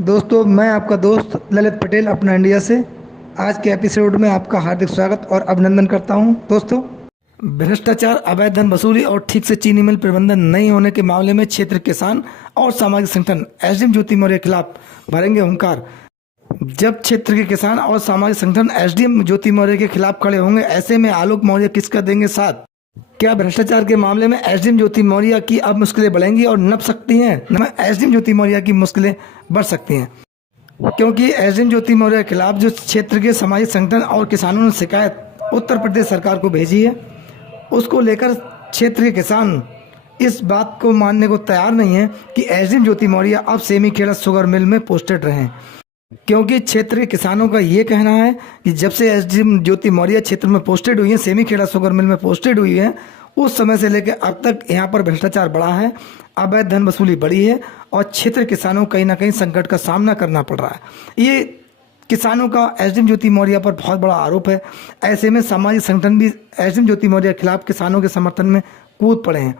दोस्तों, मैं आपका दोस्त ललित पटेल अपना इंडिया से आज के एपिसोड में आपका हार्दिक स्वागत और अभिनंदन करता हूं। दोस्तों, भ्रष्टाचार, अवैध धन वसूली और ठीक से चीनी मिल प्रबंधन नहीं होने के मामले में क्षेत्र किसान और सामाजिक संगठन एसडीएम ज्योति मौर्य के खिलाफ भरेंगे हुंकार। जब क्षेत्र के किसान और सामाजिक संगठन एसडीएम ज्योति मौर्य के खिलाफ खड़े होंगे, ऐसे में आलोक मौर्य किसका देंगे साथ? क्या भ्रष्टाचार के मामले में एसडीएम ज्योति मौर्य की अब मुश्किलें बढ़ेंगी और नप सकती हैं, न एसडीएम ज्योति मौर्य की मुश्किलें बढ़ सकती हैं? क्योंकि एसडीएम ज्योति मौर्य के खिलाफ जो क्षेत्र के सामाजिक संगठन और किसानों ने शिकायत उत्तर प्रदेश सरकार को भेजी है, उसको लेकर क्षेत्र के किसान इस बात को मानने को तैयार नहीं है कि एसडीएम ज्योति मौर्य अब सेमीखेड़ा शुगर मिल में पोस्टेड रहें। क्योंकि क्षेत्र के किसानों का ये कहना है कि जब से एसडीएम ज्योति मौर्य क्षेत्र में पोस्टेड हुई है, सेमीखेड़ा शुगर मिल में पोस्टेड हुई है, उस समय से लेकर अब तक यहाँ पर भ्रष्टाचार बढ़ा है, अवैध धन वसूली बढ़ी है और क्षेत्र किसानों को कहीं ना कहीं संकट का सामना करना पड़ रहा है। ये किसानों का एसडीएम ज्योति मौर्य पर बहुत बड़ा आरोप है। ऐसे में सामाजिक संगठन भी एसडीएम ज्योति मौर्य के खिलाफ किसानों के समर्थन में कूद पड़े हैं।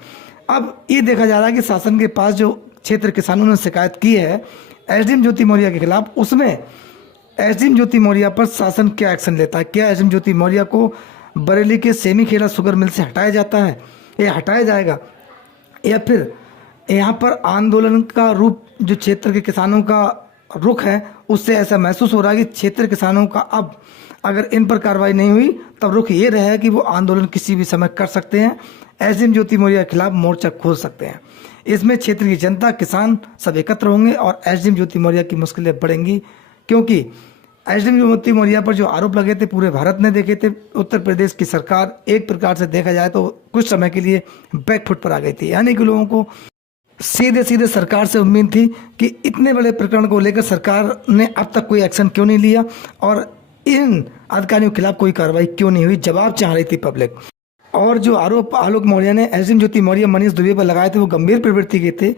अब ये देखा जा रहा है कि शासन के पास जो क्षेत्र किसानों ने शिकायत की है एसडीएम ज्योति मौर्य के खिलाफ, उसमें एसडीएम ज्योति मौर्य पर शासन क्या एक्शन लेता है। क्या एसडीएम ज्योति मौर्य को बरेली के सेमीखेड़ा शुगर मिल से हटाया जाता है या हटाया जाएगा, या फिर यहाँ पर आंदोलन का रूप जो क्षेत्र के किसानों का रुख है उससे ऐसा महसूस हो रहा है कि क्षेत्र किसानों का अब अगर इन पर कार्रवाई नहीं हुई तब रुख ये रहा है कि वो आंदोलन किसी भी समय कर सकते हैं, एसडीएम ज्योति मौर्य के खिलाफ मोर्चा खोल सकते हैं। इसमें क्षेत्र की जनता, किसान सब एकत्र होंगे और एसडीएम ज्योति मौर्य की मुश्किलें बढ़ेंगी। क्योंकि एसडीएम ज्योति मौर्य पर जो आरोप लगे थे पूरे भारत ने देखे थे। उत्तर प्रदेश की सरकार एक प्रकार से देखा जाए तो कुछ समय के लिए बैकफुट पर आ गई थी, यानी कि लोगों को सीधे सीधे सरकार से उम्मीद थी कि इतने बड़े प्रकरण को लेकर सरकार ने अब तक कोई एक्शन क्यों नहीं लिया और इन अधिकारियों के खिलाफ कोई कार्रवाई क्यों नहीं हुई। जवाब चाह रही थी पब्लिक। और जो आरोप आलोक मौर्य ने एसडीएम ज्योति मौर्य मनीष दुबे पर लगाए थे वो गंभीर प्रवृत्ति के थे।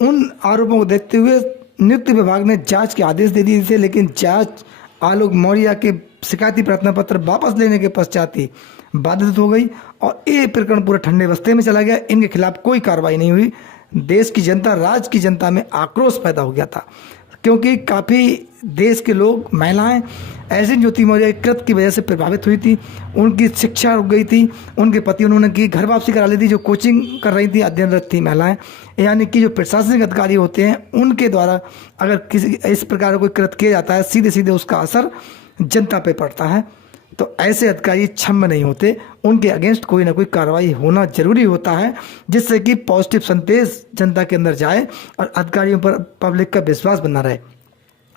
उन आरोपों को देखते हुए नियुक्त विभाग ने जांच के आदेश दे दिए थे, लेकिन जांच आलोक मौर्य के शिकायती प्रार्थना पत्र वापस लेने के पश्चात ही बाधित हो गई और ये प्रकरण पूरे ठंडे बस्ते में चला गया। इनके खिलाफ कोई कार्रवाई नहीं हुई। देश की जनता, राज्य की जनता में आक्रोश पैदा हो गया था, क्योंकि काफ़ी देश के लोग, महिलाएं एसडीएम ज्योति मौर्य के कृत्य की वजह से प्रभावित हुई थी। उनकी शिक्षा रुक गई थी, उनके पति उन्होंने की घर वापसी करा ली थी, जो कोचिंग कर रही थी, अध्ययनरत थी महिलाएं। यानी कि जो प्रशासनिक अधिकारी होते हैं उनके द्वारा अगर किसी इस प्रकार का कोई कृत्य किया जाता है, सीधे सीधे उसका असर जनता पे पड़ता है। तो ऐसे अधिकारी क्षम्य नहीं होते, उनके अगेंस्ट कोई ना कोई कार्रवाई होना जरूरी होता है, जिससे कि पॉजिटिव संदेश जनता के अंदर जाए और अधिकारियों पर पब्लिक का विश्वास बना रहे।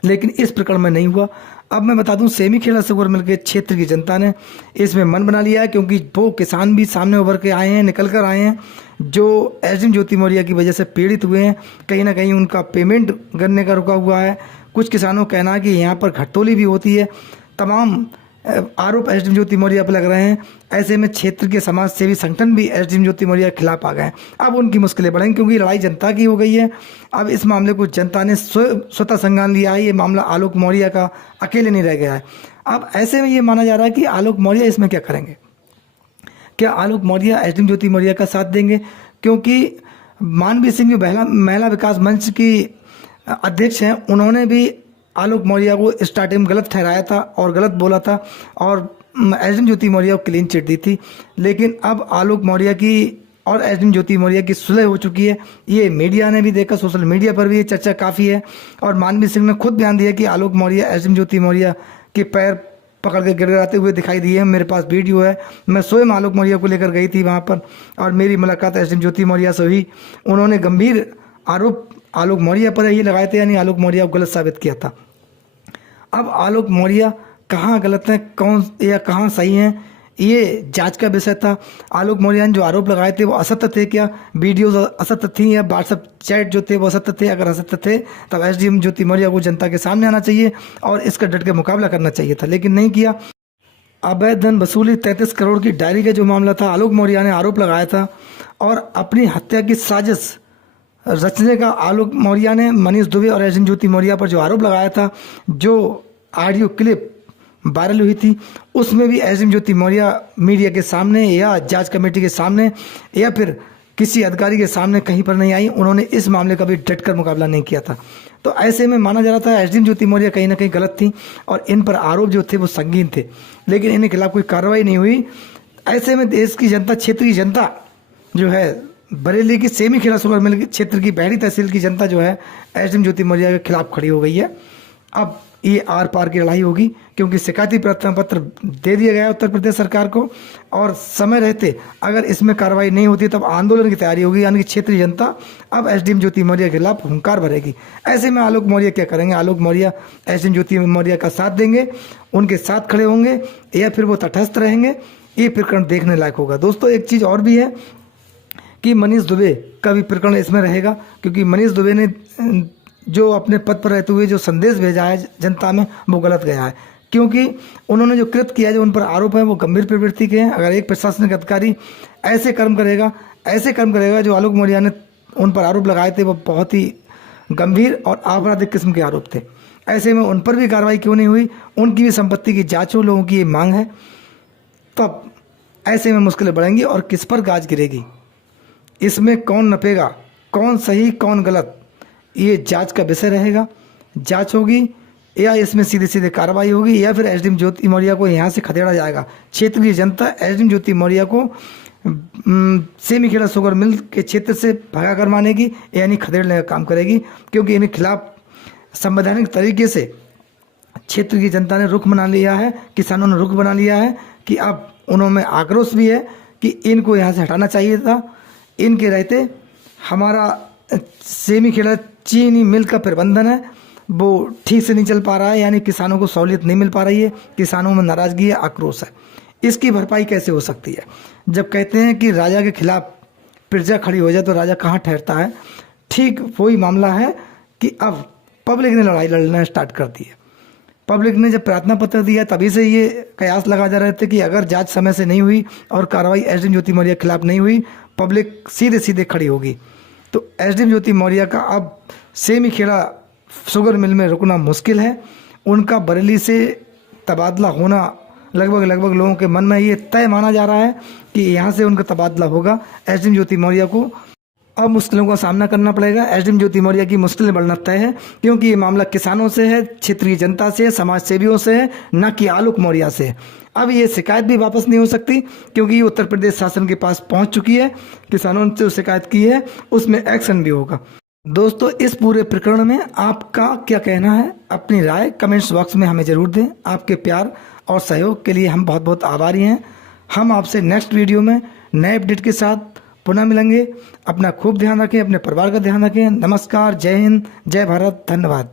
लेकिन इस प्रकरण में नहीं हुआ। अब मैं बता दूं, सेमीखेड़ा शुगर मिल के क्षेत्र की जनता ने इसमें मन बना लिया है, क्योंकि वो किसान भी सामने उभर के आए हैं, निकल कर आए हैं, जो एसडीएम ज्योति मौर्य की वजह से पीड़ित हुए हैं। कहीं ना कहीं उनका पेमेंट करने का रुका हुआ है। कुछ किसानों का कहना है कि यहाँ पर घटतौली भी होती है। तमाम आरोप एसडीएम ज्योति मौर्य पर लग रहे हैं। ऐसे में क्षेत्र के समाज सेवी संगठन भी एसडीएम ज्योति मौर्य के खिलाफ आ गए। अब उनकी मुश्किलें बढ़ेंगी, क्योंकि लड़ाई जनता की हो गई है। अब इस मामले को जनता ने स्वतः संज्ञान लिया है। ये मामला आलोक मौर्य का अकेले नहीं रह गया है। अब ऐसे में ये माना जा रहा है कि आलोक मौर्य इसमें क्या करेंगे। क्या आलोक मौर्य एसडीएम ज्योति मौर्य का साथ देंगे? क्योंकि मानवीर सिंह जो महिला विकास मंच की अध्यक्ष हैं, उन्होंने भी आलोक मौर्य को स्टार्टिंग में गलत ठहराया था और गलत बोला था और एसडीएम ज्योति मौर्य को क्लीन चिट दी थी। लेकिन अब आलोक मौर्य की और एसडीएम ज्योति मौर्य की सुलह हो चुकी है। ये मीडिया ने भी देखा, सोशल मीडिया पर भी ये चर्चा काफ़ी है। और मानवीर सिंह ने खुद बयान दिया कि आलोक मौर्य एसडीएम ज्योति मौर्य के पैर पकड़ के गिड़गिड़ाते हुए दिखाई दिए हैं। मेरे पास वीडियो है, मैं स्वयं आलोक मौर्य को लेकर गई थी वहाँ पर और मेरी मुलाकात एसडीएम ज्योति मौर्य से हुई। उन्होंने गंभीर आरोप आलोक मौर्य पर ही लगाए थे, यानी आलोक मौर्य को गलत साबित किया था। अब आलोक मौर्य कहाँ गलत हैं, कौन या कहाँ सही हैं, ये जांच का विषय था। आलोक मौर्य ने जो आरोप लगाए थे वो असत्य थे क्या, वीडियोज असत्य थी, या व्हाट्सएप चैट जो थे वो असत्य थे? अगर असत्य थे तब एसडीएम ज्योति मौर्य को जनता के सामने आना चाहिए और इसका डट के मुकाबला करना चाहिए था, लेकिन नहीं किया। अवैध धन वसूली 33 करोड़ की डायरी का जो मामला था, आलोक मौर्य ने आरोप लगाया था और अपनी हत्या की साजिश रचने का आलोक मौर्य ने मनीष दुबे और एसडीएम ज्योति मौर्य पर जो आरोप लगाया था, जो ऑडियो क्लिप वायरल हुई थी, उसमें भी एसडीएम ज्योति मौर्य मीडिया के सामने या जांच कमेटी के सामने या फिर किसी अधिकारी के सामने कहीं पर नहीं आई। उन्होंने इस मामले का भी डटकर मुकाबला नहीं किया था। तो ऐसे में माना जा रहा था एसडीएम ज्योति मौर्य कहीं ना कहीं गलत थी और इन पर आरोप जो थे वो संगीन थे, लेकिन इनके खिलाफ कोई कार्रवाई नहीं हुई। ऐसे में देश की जनता, क्षेत्र की जनता जो है, बरेली की सेमी खेड़ा शुगर मिल क्षेत्र की बहरी तहसील की जनता जो है एसडीएम ज्योति मौर्य के खिलाफ खड़ी हो गई है। अब ये आर पार की लड़ाई होगी, क्योंकि शिकायती प्रार्थना पत्र दे दिया गया है उत्तर प्रदेश सरकार को, और समय रहते अगर इसमें कार्रवाई नहीं होती तब आंदोलन की तैयारी होगी, यानी कि क्षेत्रीय जनता अब एसडीएम ज्योति मौर्य के खिलाफ हुंकार भरेगी। ऐसे में आलोक मौर्य क्या करेंगे? आलोक मौर्य एसडीएम ज्योति मौर्य का साथ देंगे, उनके साथ खड़े होंगे, या फिर वो तटस्थ रहेंगे? ये प्रकरण देखने लायक होगा। दोस्तों एक चीज़ और भी है कि मनीष दुबे का भी प्रकरण इसमें रहेगा, क्योंकि मनीष दुबे ने जो अपने पद पर रहते हुए जो संदेश भेजा है जनता में वो गलत गया है, क्योंकि उन्होंने जो कृत किया, जो उन पर आरोप है वो गंभीर प्रवृत्ति के हैं। अगर एक प्रशासनिक अधिकारी ऐसे कर्म करेगा जो आलोक मौर्य ने उन पर आरोप लगाए थे वो बहुत ही गंभीर और आपराधिक किस्म के आरोप थे। ऐसे में उन पर भी कार्रवाई क्यों नहीं हुई? उनकी भी संपत्ति की जाँच हो, लोगों की ये मांग है। तब ऐसे में मुश्किलें बढ़ेंगी और किस पर गाज गिरेगी, इसमें कौन नपेगा, कौन सही कौन गलत, ये जांच का विषय रहेगा। जांच होगी या इसमें सीधे सीधे कार्रवाई होगी, या फिर एसडीएम ज्योति मौर्य को यहाँ से खदेड़ा जाएगा। क्षेत्र की जनता एसडीएम ज्योति मौर्य को सेमी खेड़ा शुगर मिल के क्षेत्र से भगा कर मानेगी, यानी खदेड़ने का काम करेगी, क्योंकि इनके खिलाफ संवैधानिक तरीके से क्षेत्र की जनता ने रुख बना लिया है, किसानों ने रुख बना लिया है कि अब उन्होंने आक्रोश भी है कि इनको यहाँ से हटाना चाहिए था। इनके रहते हमारा सेमी खेड़ा चीनी मिल का प्रबंधन है वो ठीक से नहीं चल पा रहा है, यानी किसानों को सहूलियत नहीं मिल पा रही है, किसानों में नाराज़गी है, आक्रोश है। इसकी भरपाई कैसे हो सकती है? जब कहते हैं कि राजा के खिलाफ प्रजा खड़ी हो जाए तो राजा कहाँ ठहरता है, ठीक वही मामला है कि अब पब्लिक ने लड़ाई लड़ना स्टार्ट कर दी है। पब्लिक ने जब प्रार्थना पत्र दिया तभी से ये कयास लगा जा रहे थे कि अगर जांच समय से नहीं हुई और कार्रवाई एसडीएम ज्योति मौर्य के खिलाफ नहीं हुई, पब्लिक सीधे सीधे खड़ी होगी। तो एसडीएम ज्योति मौर्य का अब सेमी खेड़ा शुगर मिल में रुकना मुश्किल है। उनका बरेली से तबादला होना लगभग लोगों के मन में ये तय माना जा रहा है कि यहाँ से उनका तबादला होगा। एसडीएम ज्योति मौर्य को अब मुश्किलों का सामना करना पड़ेगा। एसडीएम ज्योति मौर्य की मुश्किलें बढ़ना तय है, क्योंकि ये मामला किसानों से है, क्षेत्रीय जनता से है, समाज सेवियों से है, न कि आलोक मौर्य से है। अब ये शिकायत भी वापस नहीं हो सकती, क्योंकि ये उत्तर प्रदेश शासन के पास पहुंच चुकी है। किसानों ने जो शिकायत की है उसमें एक्शन भी होगा। दोस्तों इस पूरे प्रकरण में आपका क्या कहना है? अपनी राय कमेंट्स बॉक्स में हमें ज़रूर दें। आपके प्यार और सहयोग के लिए हम बहुत बहुत आभारी हैं। हम आपसे नेक्स्ट वीडियो में नए अपडेट के साथ पुनः मिलेंगे। अपना खूब ध्यान रखें, अपने परिवार का ध्यान रखें। नमस्कार, जय हिंद, जय भारत, धन्यवाद।